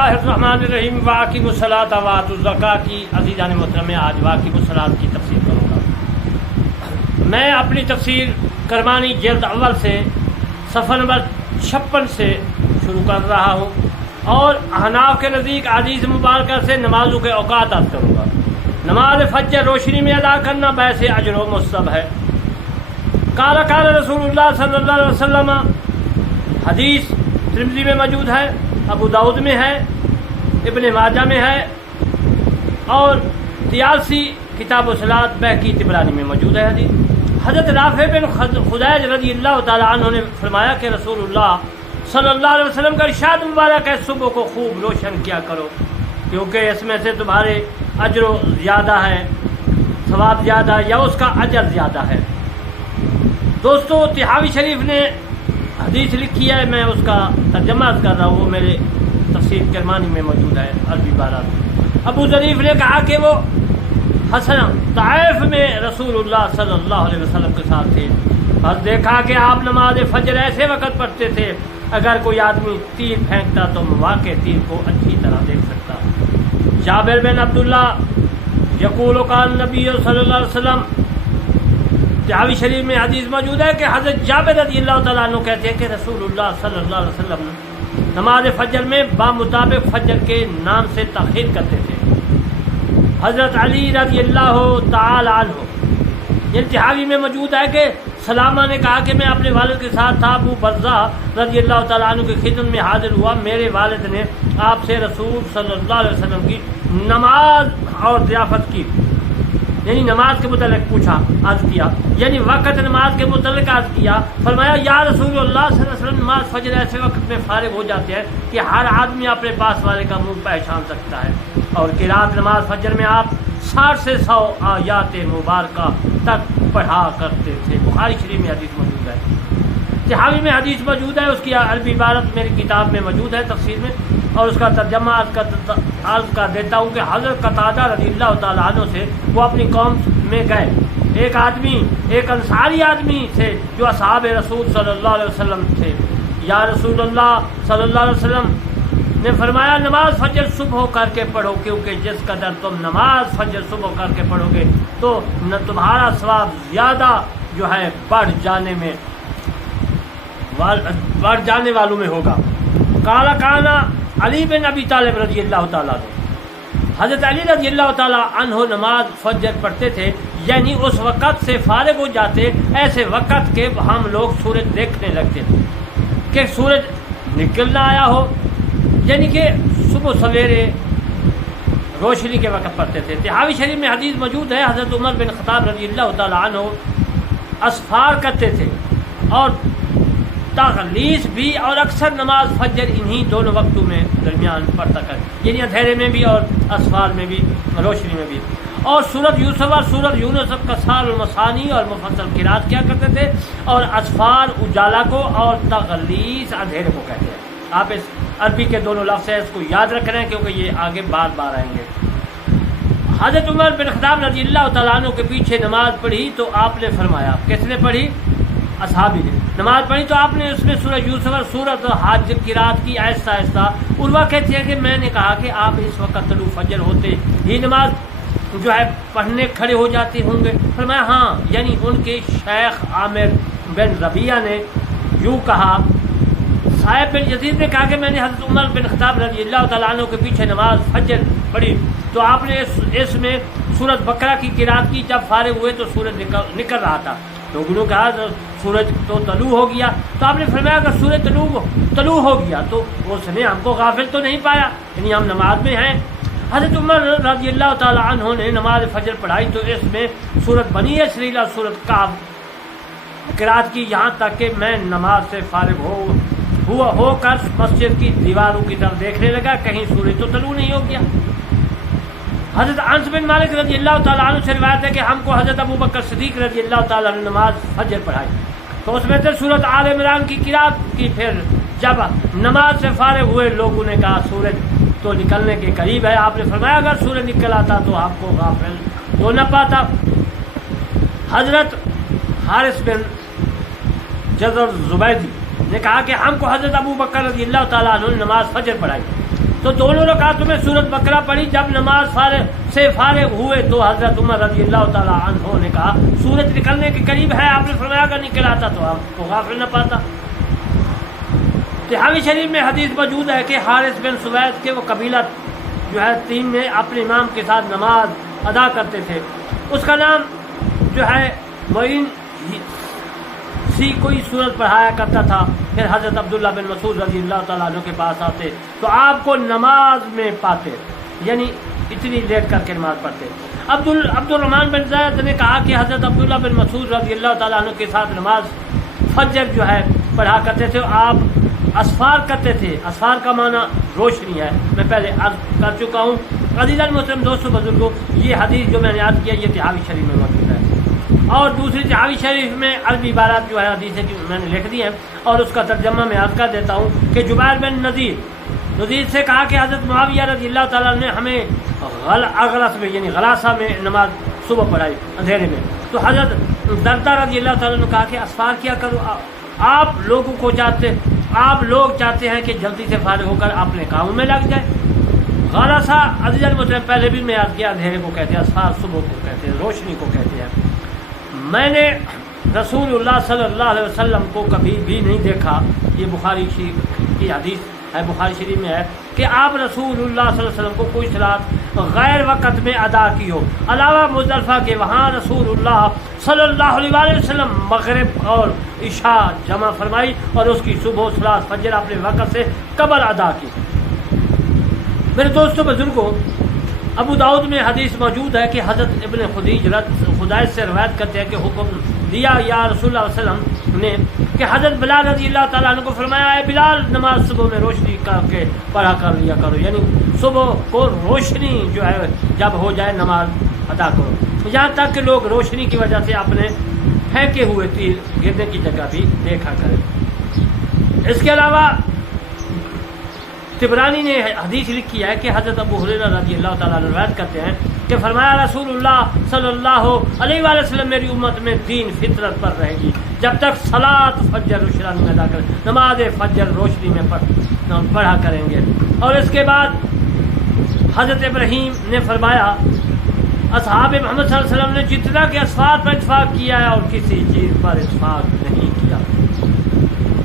اللہ الرحمن الرحیم واقیم الصلاۃ وآتوا الزکاۃ کی عزیزان محترم آج واقیم الصلاۃ کی تفسیر کروں گا۔ میں اپنی تفسیر کرمانی جلد اول سے صفحہ نمبر 56 سے شروع کر رہا ہوں اور احناف کے نزدیک حدیث مبارکہ سے نمازوں کے اوقات عرض کروں گا۔ نماز فجر روشنی میں ادا کرنا باعث اجر و مستحب ہے۔ قال رسول اللہ صلی اللہ علیہ وسلم، حدیث ترمذی میں موجود ہے، ابو داؤد میں ہے، ابن ماجہ میں ہے اور طیالسی کتاب الصلاۃ بہقی طبرانی میں موجود ہے حدیث۔ حضرت رافع بن خدیج رضی اللہ تعالی عنہ نے فرمایا کہ رسول اللہ صلی اللہ علیہ وسلم کا ارشاد مبارک ہے، صبح کو خوب روشن کیا کرو کیونکہ اس میں سے تمہارے اجر زیادہ ہے، ثواب زیادہ ہے یا اس کا اجر زیادہ ہے۔ دوستو، طحاوی شریف نے حدیث لکھی ہے، میں اس کا ترجمہ کر رہا ہوں، وہ میرے تفسیر کرمانی میں موجود ہے عربی عبارات۔ ابو ظریف نے کہا کہ وہ حسن طائف میں رسول اللہ صلی اللہ علیہ وسلم کے ساتھ تھے، بس دیکھا کہ آپ نماز فجر ایسے وقت پڑھتے تھے اگر کوئی آدمی تیر پھینکتا تو مواقع تیر کو اچھی طرح دیکھ سکتا۔ جابر بن عبداللہ یقول قال نبی صلی اللہ علیہ وسلم، طحاوی شریف میں حدیث موجود ہے کہ حضرت جابر رضی اللہ تعالیٰ عنہ کہتے ہیں کہ رسول اللہ صلی اللہ علیہ وسلم نماز فجر میں بامطابق فجر کے نام سے تاخیر کرتے تھے۔ حضرت علی رضی اللہ تعالی عنہ طحاوی میں موجود ہے کہ سلامہ نے کہا کہ میں اپنے والد کے ساتھ تھا، ابو برزہ رضی اللہ تعالیٰ عنہ کی خدمت میں حاضر ہوا، میرے والد نے آپ سے رسول صلی اللہ علیہ وسلم کی نماز اور ضیافت کی، یعنی نماز کے متعلق پوچھا، عرض کیا، یعنی وقت نماز کے متعلق عرض کیا۔ فرمایا یا رسول اللہ صلی اللہ علیہ وسلم، نماز فجر ایسے وقت میں فارغ ہو جاتے ہیں کہ ہر آدمی اپنے پاس والے کا منہ پہچان سکتا ہے، اور قرات نماز فجر میں آپ 60 سے 100 آیات مبارکہ تک پڑھا کرتے تھے۔ بخاری شریف میں حدیث موجود ہے، طحاوی میں حدیث موجود ہے، اس کی عربی عبارت میری کتاب میں موجود ہے تفسیر میں، اور اس کا ترجمہ عرض کر دیتا ہوں کہ حضرت قتادہ رضی اللہ تعالیٰ عنہ سے وہ اپنی قوم میں گئے، ایک انصاری آدمی تھے جو اصحاب رسول صلی اللہ علیہ وسلم تھے۔ یا رسول اللہ صلی اللہ علیہ وسلم نے فرمایا نماز فجر صبح کر کے پڑھو، کیونکہ جس قدر تم نماز فجر صبح کر کے پڑھو گے تو نہ تمہارا ثواب زیادہ جو ہے بڑھ جانے والوں میں ہوگا۔ کالا کانا علی بن ابی طالب رضی اللہ تعالیٰ عنہ، حضرت علی رضی اللہ تعالیٰ عنہ نماز فجر پڑھتے تھے، یعنی اس وقت سے فارغ ہو جاتے ایسے وقت کے ہم لوگ سورج دیکھنے لگتے تھے کہ سورج نکلنا آیا ہو، یعنی کہ صبح سویرے روشنی کے وقت پڑھتے تھے۔ طحاوی شریف میں حدیث موجود ہے، حضرت عمر بن خطاب رضی اللہ تعالیٰ عنہ اسفار کرتے تھے اور تغلیظ بھی، اور اکثر نماز فجر انہی دونوں وقتوں میں درمیان پڑھتا کر، یعنی اندھیرے میں بھی اور اسفار میں بھی، روشنی میں بھی۔ اور سورت یوسف اور سورت یونس کا سال المثانی اور مفصل قرات کیا کرتے تھے، اور اسفار اجالا کو اور تغلیظ اندھیرے کو کہتے ہیں۔ آپ اس عربی کے دونوں لفظ ہیں، اس کو یاد رکھ رہے ہیں کیونکہ یہ آگے بار بار آئیں گے۔ حضرت عمر بن خطاب رضی اللہ تعالیٰ عنہ کے پیچھے نماز پڑھی تو آپ نے فرمایا، کس نے پڑھی؟ اصحابی نے نماز پڑھی تو آپ نے اس میں سورہ یوسف اور سورۃ حج قرات کی آہستہ آہستہ۔ عروہ کہتے ہیں کہ میں نے کہا کہ آپ اس وقت طلوع فجر ہوتے ہی نماز جو ہے پڑھنے کھڑے ہو جاتے ہوں گے؟ فرمایا ہاں، یعنی ان کے شیخ عامر بن ربیعہ نے یوں کہا۔ صاحب بن یزید نے کہا کہ میں نے حضرت عمر بن خطاب رضی اللہ تعالیٰ عنہ کے پیچھے نماز فجر پڑھی تو آپ نے اس میں سورۃ بقرہ کی قرات کی، جب فارغ ہوئے تو سورج نکل رہا تھا، لوگوں نے کہا سورج تو طلوع ہو گیا، تو آپ نے فرمایا کہ سورج طلوع ہو گیا تو اس نے ہم کو غافل تو نہیں پایا، یعنی ہم نماز میں ہیں۔ حضرت عمر رضی اللہ تعالیٰ عنہ نے نماز فجر پڑھائی تو اس میں سورۃ بنی اسرائیل اور سورۃ کہف قرات کی، یہاں تک کہ میں نماز سے فارغ ہو کر مسجد کی دیواروں کی طرف دیکھنے لگا، کہیں سورج تو طلوع نہیں ہو گیا۔ حضرت انس بن مالک رضی اللہ تعالیٰ عنہ سے روایت ہے کہ ہم کو حضرت ابو بکر صدیق رضی اللہ تعالیٰ عنہ نماز فجر پڑھائی تو اس میں سے سورۃ آل عمران کی قرات کی، پھر جب نماز سے فارغ ہوئے لوگوں نے کہا سورج تو نکلنے کے قریب ہے، آپ نے فرمایا اگر سورج نکل آتا تو آپ کو غافل تو نہ پاتا۔ حضرت حارث بن جزر زبیدی نے کہا کہ ہم کو حضرت ابو بکر رضی اللہ تعالیٰ عنہ نے نماز فجر پڑھائی تو دونوں رکعتوں میں سورۃ بقرہ پڑھی. جب نماز سے فارغ ہوئے تو حضرت عمر رضی اللہ تعالی عنہ نے کہا سورج نکلنے کے قریب ہے. آپ نے فرمایا اگر نکل آتا تو آپ کو غافل نہ پاتا. تحاوی شریف میں حدیث موجود ہے کہ حارث بن سوید کے وہ قبیلہ جو ہے تین میں اپنے امام کے ساتھ نماز ادا کرتے تھے. اس کا نام جو ہے معین سی کوئی سورت پڑھایا کرتا تھا. پھر حضرت عبداللہ بن مسعود رضی اللہ تعالیٰ عنہ کے پاس آتے تو آپ کو نماز میں پاتے, یعنی اتنی لیٹ کر کے نماز پڑھتے. عبد الرحمن بن زید نے کہا کہ حضرت عبداللہ بن مسعود رضی اللہ تعالیٰ عنہ کے ساتھ نماز فجر جو ہے پڑھا کرتے تھے. آپ اسفار کرتے تھے. اسفار کا معنی روشنی ہے, میں پہلے عرض کر چکا ہوں. عزیزان محترم دوستوں بزرگوں, یہ حدیث جو میں نے عرض کیا یہ تحاوی شریف میں موجود ہے. اور دوسری تحاوی شریف میں عربی عبارات جو ہے حدیث ہے میں نے لکھ دی ہیں اور اس کا ترجمہ میں عرض کر دیتا ہوں کہ جبیر بن نذیر سے کہا کہ حضرت معاویہ رضی اللہ تعالیٰ نے ہمیں اغرس میں یعنی غلاسہ میں نماز صبح پڑھائی اندھیرے میں. تو حضرت دردہ رضی اللہ تعالیٰ نے کہا کہ اسفار کیا کرو, آپ لوگ چاہتے ہیں کہ جلدی سے فارغ ہو کر اپنے کاموں میں لگ جائے. غلاسہ عزیزان محترم پہلے بھی میں عرض کیا اندھیرے کو کہتے ہیں, اسفار صبح کو کہتے ہیں, روشنی کو کہتے ہیں. میں نے رسول اللہ صلی اللہ علیہ وسلم کو کبھی بھی نہیں دیکھا, یہ بخاری شریف کی حدیث ہے, بخاری شریف میں ہے کہ آپ رسول اللہ صلی اللہ علیہ وسلم کو کوئی صلاۃ غیر وقت میں ادا کی ہو علاوہ مزدلفہ کے. وہاں رسول اللہ صلی اللہ علیہ وسلم مغرب اور عشاء جمع فرمائی اور اس کی صبح صلاۃ فجر اپنے وقت سے قبل ادا کی. میرے دوستوں بزرگوں, ابو داؤد میں حدیث موجود ہے کہ حضرت ابن خدیج سے روایت کرتے ہیں کہ حکم دیا یا رسول اللہ علیہ وسلم نے کہ حضرت بلال رضی اللہ تعالیٰ عنہ کو فرمایا اے بلال نماز صبح میں روشنی کر کے پڑھا کر لیا کرو, یعنی صبح کو روشنی جو ہے جب ہو جائے نماز ادا کرو, یہاں تک کہ لوگ روشنی کی وجہ سے اپنے پھینکے ہوئے تیر گرنے کی جگہ بھی دیکھا کریں. اس کے علاوہ طبرانی نے حدیث لکھی ہے کہ حضرت ابو ہریرہ رضی اللہ تعالیٰ عنہ روایت کرتے ہیں کہ فرمایا رسول اللہ صلی اللہ علیہ وآلہ وسلم میری امت میں دین فطرت پر رہے گی جب تک صلاۃ فجر روشنی میں ادا کریں, نماز فجر روشنی میں پڑھا کریں گے. اور اس کے بعد حضرت ابراہیم نے فرمایا اصحاب محمد صلی اللہ علیہ وسلم نے جتنا کہ اسفار پر اتفاق کیا ہے اور کسی چیز پر اتفاق نہیں کیا.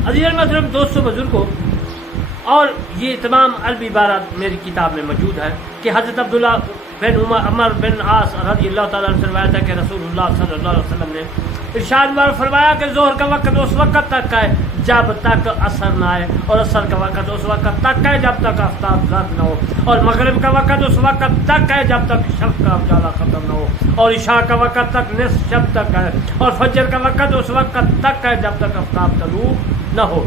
عزیزان محترم دوستوں بزرگوں, اور یہ تمام عربی عبارات میری کتاب میں موجود ہے کہ حضرت عبداللہ بن عمر بن عاص رضی اللہ تعالیٰ عنہ سے روایت ہے کہ رسول اللہ صلی اللہ علیہ وسلم نے ارشاد فرمایا کہ ظہر کا وقت اس وقت تک ہے جب تک عصر نہ آئے, اور عصر کا وقت اس وقت تک ہے جب تک آفتاب زرد نہ ہو, اور مغرب کا وقت اس وقت تک ہے جب تک شب کا اجالا ختم نہ ہو, اور عشاء کا وقت تک نصف شب تک ہے, اور فجر کا وقت اس وقت تک ہے جب تک آفتاب طلوع نہ ہو.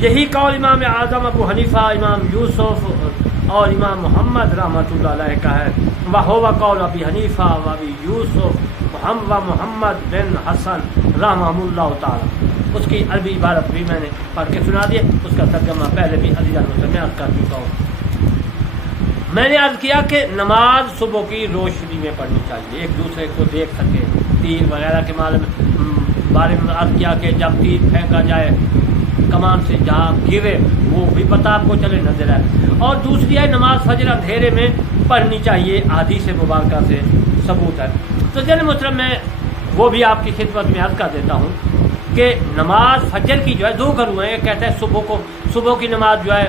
یہی قول امام اعظم ابو حنیفہ, امام یوسف اور امام محمد رحمۃ اللہ علیہ کا ہے. وہو قول ابی حنیفہ و ابی یوسف و محمد بن حسن رحمہ اللہ تعالی. اس کی عربی عبارت بھی میں نے پڑھ کے سنا دی, اس کا ترجمہ پہلے بھی عزیزان میں عرض کر چکا ہوں. میں نے عرض کیا کہ نماز صبح کی روشنی میں پڑھنی چاہیے, ایک دوسرے کو دیکھ سکے. تیر وغیرہ کے بارے میں عرض کیا کہ جب تیر پھینکا جائے کمان سے جہاں گرے وہ بھی پتہ آپ کو چلے نظر آئے. اور دوسری ہے نماز فجر اندھیرے میں پڑھنی چاہیے, حدیث مبارکہ سے ثبوت ہے. تو جن محترم میں وہ بھی آپ کی خدمت میں عرض کر دیتا ہوں کہ نماز فجر کی جو ہے دو گروہ ہیں. ایک کہتے ہیں صبح کی نماز جو ہے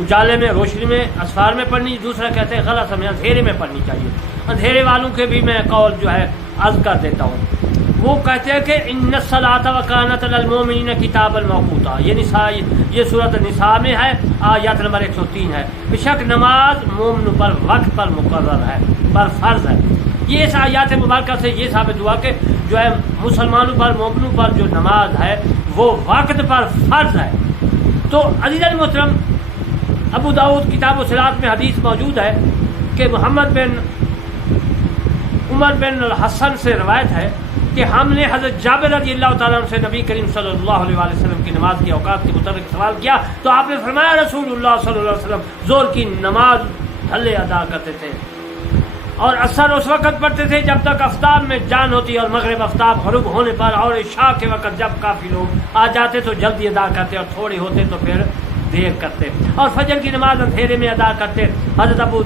اجالے میں روشنی میں اسفار میں پڑھنی, دوسرا کہتے ہیں غلط سمے اندھیرے میں پڑھنی چاہیے. اندھیرے والوں کے بھی میں قول جو ہے عرض کر دیتا ہوں. وہ کہتے ہیں کہ ان الصلاۃ وکانت علی المؤمنین کتابا موقوتا, یہ سورۃ النساء میں ہے, آیت نمبر 103 ہے. بے شک نماز مومنوں پر وقت پر مقرر ہے, پر فرض ہے. یہ اس آیات مبارکہ سے یہ ثابت ہوا کہ جو ہے مسلمانوں پر مومنوں پر جو نماز ہے وہ وقت پر فرض ہے. تو عزیزان محترم ابو داؤد کتاب الصلاۃ میں حدیث موجود ہے کہ محمد بن عمر بن الحسن سے روایت ہے کہ ہم نے حضرت جابر رضی اللہ تعالیٰ عنہ سے نبی کریم صلی اللہ علیہ وسلم کی نماز کے اوقات کے متعلق سوال کیا تو آپ نے فرمایا رسول اللہ صلی اللہ علیہ وسلم ظہر کی نماز ڈھلے ادا کرتے تھے اور عصر اس وقت پڑھتے تھے جب تک آفتاب میں جان ہوتی, اور مغرب آفتاب غروب ہونے پر, اور عشاء کے وقت جب کافی لوگ آ جاتے تو جلدی ادا کرتے اور تھوڑے ہوتے تو پھر دیر کرتے اور فجر کی نماز اندھیرے میں ادا کرتے۔ حضرت ابو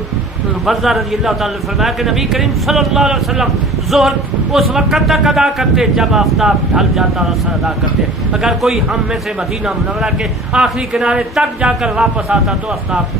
برزہ رضی اللہ تعالیٰ نے فرمایا کہ نبی کریم صلی اللہ علیہ وسلم ظہر اس وقت تک ادا کرتے جب آفتاب ڈھل جاتا اور اثر ادا کرتے۔ اگر کوئی ہم میں سے مدینہ منورہ کے آخری کنارے تک جا کر واپس آتا تو آفتاب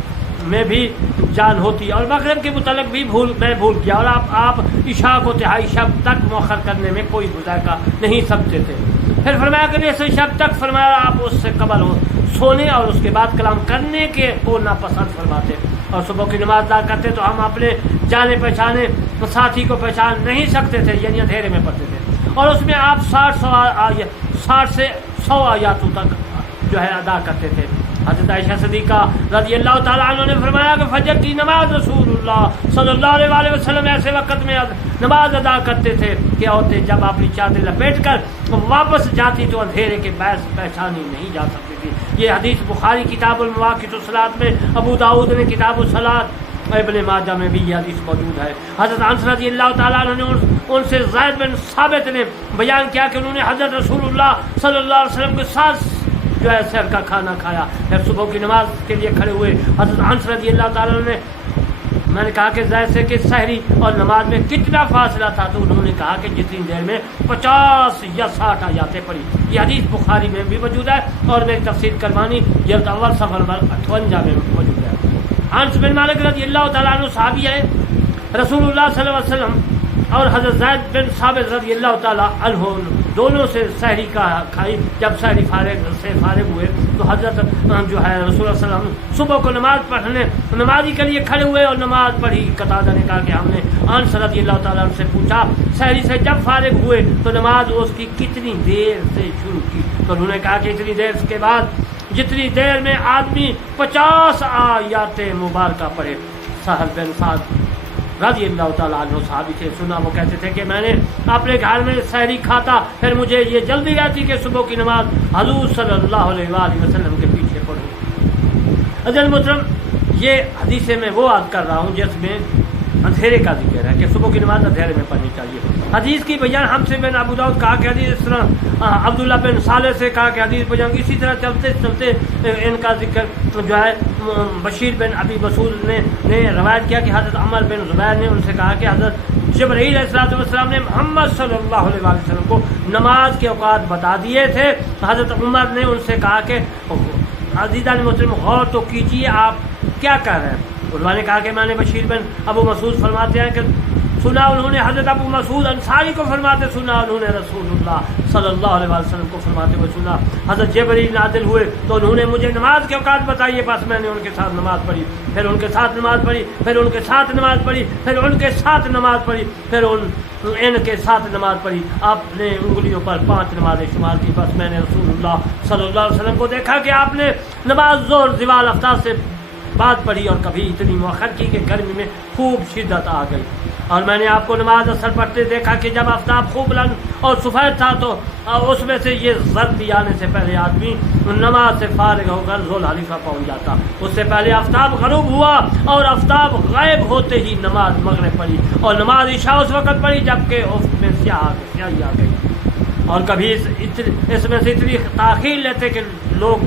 میں بھی جان ہوتی اور مغرب کے متعلق بھی میں بھول گیا، اور آپ عشاء کو تہائی شب تک مؤخر کرنے میں کوئی مذائقہ نہیں سمجھتے تھے۔ پھر فرمایا کہ نصف شب تک فرمایا آپ اس سے قبل ہو سونے اور اس کے بعد کلام کرنے کے کو ناپسند فرماتے، اور صبح کی نماز ادا کرتے تو ہم اپنے جانے پہچانے ساتھی کو پہچان نہیں سکتے تھے، یعنی اندھیرے میں پڑھتے تھے، اور اس میں آپ 60 سے 100 آیاتوں تک جو ہے ادا کرتے تھے۔ حضرت عائشہ صدیقہ رضی اللہ تعالیٰ عنہ نے فرمایا کہ فجر کی نماز رسول اللہ صلی اللہ علیہ وسلم ایسے وقت میں نماز ادا کرتے تھے کہ عورتیں جب اپنی چادر لپیٹ کر واپس جاتی تو اندھیرے کے باعث پہچانی نہیں جا سکتی تھی۔ یہ حدیث بخاری کتاب المواقیت الصلاۃ میں، ابو داؤد نے کتاب الصلاۃ، ابن ماجہ میں بھی یہ حدیث موجود ہے۔ حضرت انس رضی اللہ تعالیٰ عنہ نے ان سے زید بن ثابت نے بیان کیا کہ انہوں نے حضرت رسول اللہ صلی اللہ علیہ وسلم کے ساتھ جو ہے سحر کا کھانا کھایا، پھر صبح کی نماز کے لیے کھڑے ہوئے۔ حضرت انس رضی اللہ تعالیٰ نے میں نے کہا کہ زید سے کہ سحری اور نماز میں کتنا فاصلہ تھا، تو انہوں نے کہا کہ جتنی دیر میں 50 یا 60 آیاتیں پڑھی۔ یہ حدیث بخاری میں بھی موجود ہے اور میں تفسیر کرمانی جلد اول صفحہ نمبر 58 میں موجود ہے۔ انس بن مالک رضی اللہ تعالیٰ عنہ صحابی ہے، رسول اللہ صلی اللہ علیہ وسلم اور حضرت زید بن ثابت رضی اللہ تعالیٰ عنہ دونوں سے سحری کا کھائی۔ جب سحری فارغ ہوئے تو حضرت جو ہے رسول اللہ صلی اللہ علیہ وسلم صبح کو نماز پڑھنے نمازی کے لیے کھڑے ہوئے اور نماز پڑھی۔ قتادہ نے کہا کہ ہم نے انس رضی اللہ تعالیٰ عنہ سے پوچھا سحری سے جب فارغ ہوئے تو نماز اس کی کتنی دیر سے شروع کی، تو انہوں نے کہا کہ اتنی دیر کے بعد جتنی دیر میں آدمی 50 آیات مبارکہ پڑھے۔ سہل بن سعد رضی اللہ تعالیٰ عنہ صحابی تھے، سنا وہ کہتے تھے کہ میں نے اپنے گھر میں سحری کھاتا، پھر مجھے یہ جلدی رہتی کہ صبح کی نماز حضور صلی اللہ علیہ وآلہ وسلم کے پیچھے پڑھوں۔ عزیز محترم، یہ حدیث میں وہ یاد کر رہا ہوں جس میں اندھیرے کا ذکر ہے کہ صبح کی نماز اندھیرے میں پڑھنی چاہیے۔ حدیث کی بیان ہم سے بن ابو داؤد کہا کہ حدیث اس طرح عبداللہ بن صالح سے کہا کہ حدیث بیان اسی طرح چلتے چلتے ان کا ذکر جو ہے بشیر بن ابی مسعود نے روایت کیا کہ حضرت عمر بن زبیر نے ان سے کہا کہ حضرت جبرائیل علیہ السلام نے محمد صلی اللہ علیہ وسلم کو نماز کے اوقات بتا دیے تھے۔ حضرت عمر نے ان سے کہا کہ عزیزان محترم غور تو کیجیے آپ کیا کہہ رہے ہیں۔ انہوں نے کہا کہ میں نے بشیر بن ابو مسعود فرماتے ہیں کہ سنا انہوں نے حضرت ابو مسعود انصاری کو فرماتے سنا، انہوں نے رسول اللہ صلی اللہ علیہ وسلم کو فرماتے ہوئے سنا۔ حضرت جبرائیل نازل ہوئے تو انہوں نے مجھے نماز کے اوقات بتائیے، بس میں نے ان کے ساتھ نماز پڑھی، پھر ان کے ساتھ نماز پڑھی، پھر ان کے ساتھ نماز پڑھی، پھر ان کے ساتھ نماز پڑھی، پھر ان کے ساتھ نماز پڑھی۔ آپ نے انگلیوں پر 5 نمازیں شمار کی، بس میں نے رسول اللہ صلی اللہ علیہ وسلم کو دیکھا کہ آپ نے نماز ظہر زوال آفتاب سے بعد پڑھی اور کبھی اتنی مؤخر کی کہ گرمی میں خوب شدت آ گئی، اور میں نے آپ کو نماز اثر پڑھتے دیکھا کہ جب آفتاب خوب بلند اور سفید تھا تو اس میں سے یہ زردی آنے سے پہلے آدمی نماز سے فارغ ہو کر ذوالحلیفہ پہنچ جاتا۔ اس سے پہلے آفتاب غروب ہوا اور آفتاب غائب ہوتے ہی نماز مغرب پڑھی اور نماز عشاء اس وقت پڑھی جبکہ افق میں سیاہی آ گئی، اور کبھی اس میں سے اتنی تاخیر لیتے کہ لوگ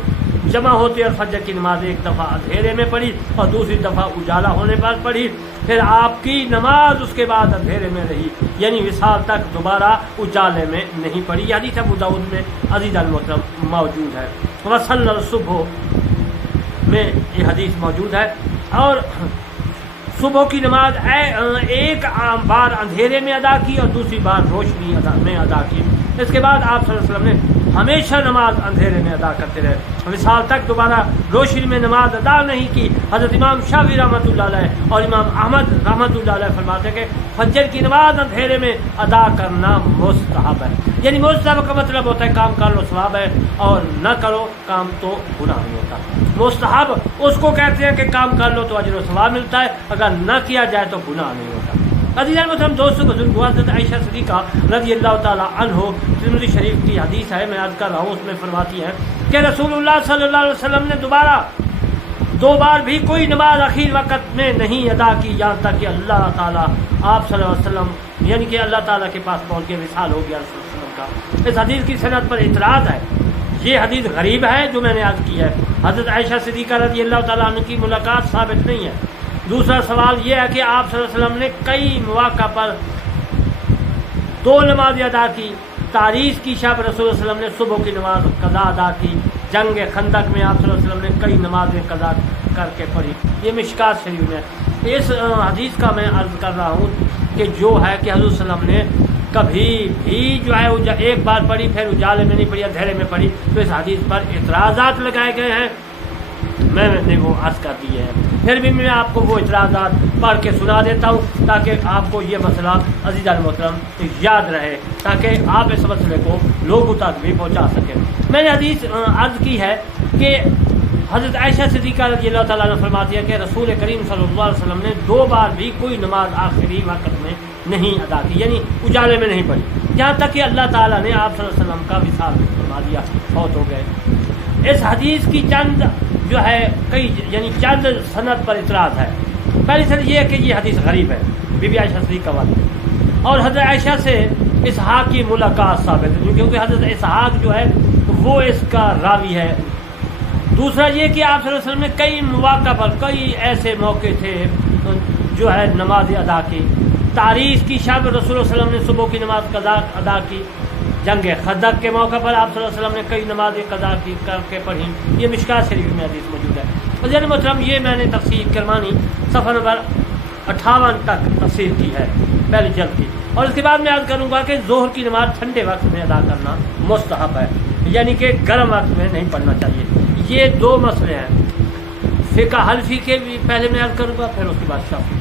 جمع ہوتے اور فجر کی نماز ایک دفعہ اندھیرے میں پڑھی اور دوسری دفعہ اجالا ہونے پر پڑھی، پھر آپ کی نماز اس کے بعد اندھیرے میں رہی، یعنی وصال تک دوبارہ اجالے میں نہیں پڑھی۔ یہ حدیث ابو داؤد میں عزیز المحترم موجود ہے۔ وصلی الصبح میں یہ حدیث موجود ہے، اور صبح کی نماز ایک بار اندھیرے میں ادا کی اور دوسری بار روشنی میں ادا کی۔ اس کے بعد آپ صلی اللہ علیہ وسلم نے ہمیشہ نماز اندھیرے میں ادا کرتے رہے، وصال تک دوبارہ روشنی میں نماز ادا نہیں کی۔ حضرت امام شافعی رحمۃ اللہ علیہ اور امام احمد رحمۃ اللہ علیہ فرماتے ہیں کہ فجر کی نماز اندھیرے میں ادا کرنا مستحب ہے، یعنی مستحب کا مطلب ہوتا ہے کام کر لو ثواب ہے اور نہ کرو کام تو گناہ نہیں ہوتا۔ مستحب اس کو کہتے ہیں کہ کام کر لو تو اجر و ثواب ملتا ہے، اگر نہ کیا جائے تو گناہ نہیں ہوتا۔ عزیزان محترم دوستوں بزرگ، حضرت عائشہ صدیقہ رضی اللہ تعالیٰ عنہ ترمذی شریف کی حدیث ہے، میں عرض کر رہا ہوں، اس میں فرماتی ہے کہ رسول اللہ صلی اللہ علیہ وسلم نے دو بار بھی کوئی نماز اخیر وقت میں نہیں ادا کی، یہاں تک کہ اللہ تعالیٰ آپ صلی اللہ علیہ وسلم یعنی کہ اللہ تعالیٰ کے پاس پہنچ کے وصال ہو گیا رسول اللہ صلی اللہ علیہ وسلم کا۔ اس حدیث کی سند پر اعتراض ہے، یہ حدیث غریب ہے جو میں نے عرض کی ہے. حضرت عائشہ صدیقہ رضی اللہ تعالیٰ عنہ کی ملاقات ثابت نہیں ہے. دوسرا سوال یہ ہے کہ آپ صلی اللہ علیہ وسلم نے کئی مواقع پر 2 نمازیں ادا کی. تاریخ کی شب رسول اللہ علیہ وسلم نے صبح کی نماز قضا ادا کی. جنگ خندق میں آپ صلی اللہ علیہ وسلم نے کئی نمازیں قضا کر کے پڑھی. یہ مشکات شریف میں اس حدیث کا میں عرض کر رہا ہوں کہ جو ہے کہ حضور صلی اللہ علیہ وسلم نے کبھی بھی جو ہے ایک بار پڑھی پھر اجالے میں نہیں پڑھی, اندھیرے میں پڑھی. تو اس حدیث پر اعتراضات لگائے گئے ہیں, میں نے وہ عرض کر دیے ہیں. پھر بھی میں آپ کو وہ اعتراضات پڑھ کے سنا دیتا ہوں تاکہ آپ کو یہ مسئلہ عزیزان محترم یاد رہے, تاکہ آپ اس مسئلے کو لوگوں تک بھی پہنچا سکیں. میں نے حدیث عرض کی ہے کہ حضرت عائشہ صدیقہ رضی اللہ تعالیٰ عنہ فرماتی ہے کہ رسول کریم صلی اللہ علیہ وسلم نے 2 بار بھی کوئی نماز آخری وقت میں نہیں ادا کی, یعنی اجالے میں نہیں پڑھی, یہاں تک کہ اللہ تعالیٰ نے آپ صلی اللہ علیہ وسلم کا وصال فرما دیا, فوت ہو گئے. اس حدیث کی چند جو ہے کئی یعنی چند سند پر اعتراض ہے. پہلی سند یہ ہے کہ یہ حدیث غریب ہے, بی بی عائشہ صدیقہ والی, اور حضرت عائشہ سے اسحاق کی ملاقات ثابت ہے کیونکہ حضرت اسحاق جو ہے وہ اس کا راوی ہے. دوسرا یہ کہ آپ صلی اللہ علیہ وسلم نے کئی مواقع پر کئی ایسے موقع تھے جو ہے نماز ادا کی. تاریخ کی شب رسول اللہ صلی اللہ علیہ وسلم نے صبح کی نماز قضا ادا کی. جنگ خندق کے موقع پر آپ صلی اللہ علیہ وسلم نے کئی نمازیں قضا کی کر کے پڑھی. یہ مشکات شریف میں حدیث موجود ہے. عزیزان محترم, یہ میں نے تفسیر کرمانی صفحہ نمبر 58 تک تفسیر کی ہے پہلی جلد کی, اور اس کے بعد میں عرض کروں گا کہ ظہر کی نماز ٹھنڈے وقت میں ادا کرنا مستحب ہے, یعنی کہ گرم وقت میں نہیں پڑھنا چاہیے. یہ 2 مسئلے ہیں. فقہ حنفی کے بھی پہلے میں عرض کروں گا, پھر اس کے بعد شافعی.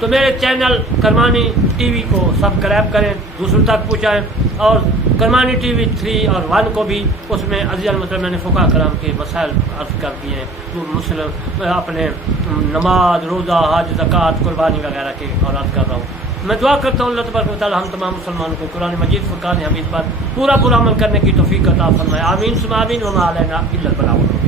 تو میرے چینل کرمانی ٹی وی کو سبسکرائب کریں, دوسروں تک پہنچائیں, اور کرمانی ٹی وی 3 اور 1 کو بھی, اس میں عزیزان محترم میں نے فقہ کرام کے مسائل عرض کر دیے ہیں جو مسلم اپنے نماز, روزہ, حج, زکوٰۃ, قربانی وغیرہ کے اور عرض کر رہا ہوں. میں دعا کرتا ہوں اللہ تبارک و تعالی ہم تمام مسلمانوں کو قرآن مجید فرقان حمید پر پورا عمل کرنے کی توفیق عطا فرمائے. آمین ثم آمین. وما علینا الا البلاغ.